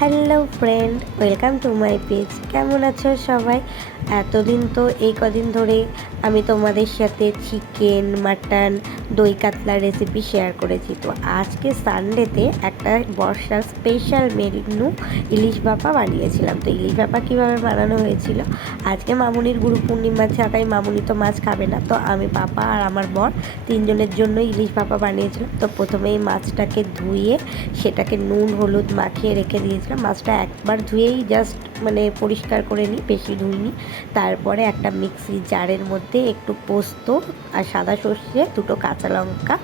Hello friend, welcome to my page. কেমন আছো সবাই? এতদিন তো এই কদিন ধরে আমি তোমাদের সাথে চিকেন, মাটন, দই কাতলার রেসিপি শেয়ার করেছি। তো আজকে সানডেতে একটা বর্ষার স্পেশাল মেনু ইলিশ ভাপা বানিয়েছিলাম। তো ইলিশ ভাপা কীভাবে বানানো হয়েছিল, আজকে মামুনির গুরু পূর্ণিমা ছাড়াই মামুনি তো মাছ খাবে না, তো আমি, পাপা আর আমার বর তিনজনের জন্য ইলিশ ভাপা বানিয়েছিলাম। তো প্রথমেই মাছটাকে ধুয়ে সেটাকে নুন হলুদ মাখিয়ে রেখে দিয়েছিলাম। মাছটা একবার ধুয়েই জাস্ট পরিষ্কার করে নিই, বেশি ধুইনি। তারপরে একটা মিক্সি জারের মধ্যে একটু পোস্ত আর সাদা সর্ষে, দুটো কাঁচা লঙ্কা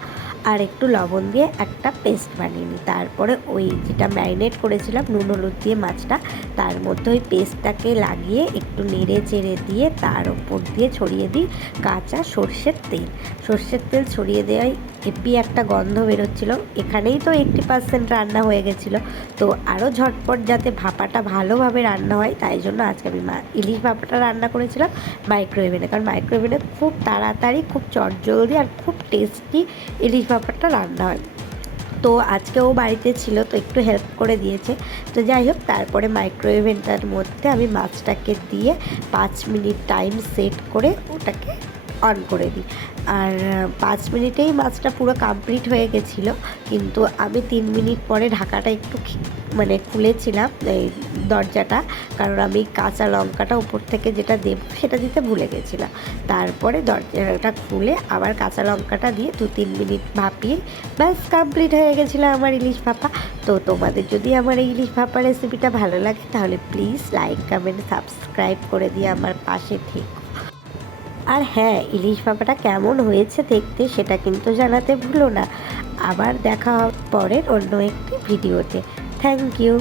আর একটু লবণ দিয়ে একটা পেস্ট বানিয়ে নিই। তারপরে ওই যেটা ম্যারিনেট করেছিলাম নুন হলুদ দিয়ে মাছটা, তার মধ্যে ওই পেস্টটাকে লাগিয়ে একটু নেড়ে চেড়ে দিয়ে তার ওপর দিয়ে ছড়িয়ে দিই কাঁচা সর্ষের তেল। সর্ষের তেল ছড়িয়ে দেওয়ায় হেভি একটা গন্ধ বেরোচ্ছিলো। এখানেই তো 80% রান্না হয়ে গেছিলো। তো আরও ঝটপট যাতে ভাপাটা ভালোভাবে রান্না হয়, তাই জন্য আজকে আমি ইলিশ ভাপাটা রান্না করেছিলাম মাইক্রোওভেনে। কারণ মাইক্রোওভেনে খুব তাড়াতাড়ি, খুব চটজলদি আর খুব টেস্টি ইলিশ ভাপাটা রান্না হয়। তো আজকে ও বাড়িতে ছিল, তো একটু হেল্প করে দিয়েছে। তো যাই হোক, তারপরে মাইক্রোওভেনটার মধ্যে আমি মাছটাকে দিয়ে 5 মিনিট টাইম সেট করে ওটাকে অন করে দিই। আর 5 মিনিটেই মাছটা পুরো কমপ্লিট হয়ে গেছিলো। কিন্তু আমি 3 মিনিট পরে ঢাকাটা একটু খুলেছিলাম, এই দরজাটা, কারণ আমি কাঁচা লঙ্কাটা উপর থেকে যেটা দেব সেটা দিতে ভুলে গেছিলাম। তারপরে দরজাটা খুলে আবার কাঁচা লঙ্কাটা দিয়ে 2-3 মিনিট ভাপিয়ে ব্যাস কমপ্লিট হয়ে গেছিলো আমার ইলিশ ভাপা। তো তোমাদের যদি আমার এই ইলিশ ভাপা রেসিপিটা ভালো লাগে, তাহলে প্লিজ লাইক, কমেন্ট, সাবস্ক্রাইব করে দিয়ে আমার পাশে থেকো। আর হ্যাঁ, ইলিশ ভাপাটা কেমন হয়েছে দেখতে সেটা কিন্তু জানাতে ভুলো না। আবার দেখা হবে পরের অন্য একটি ভিডিওতে। Thank you.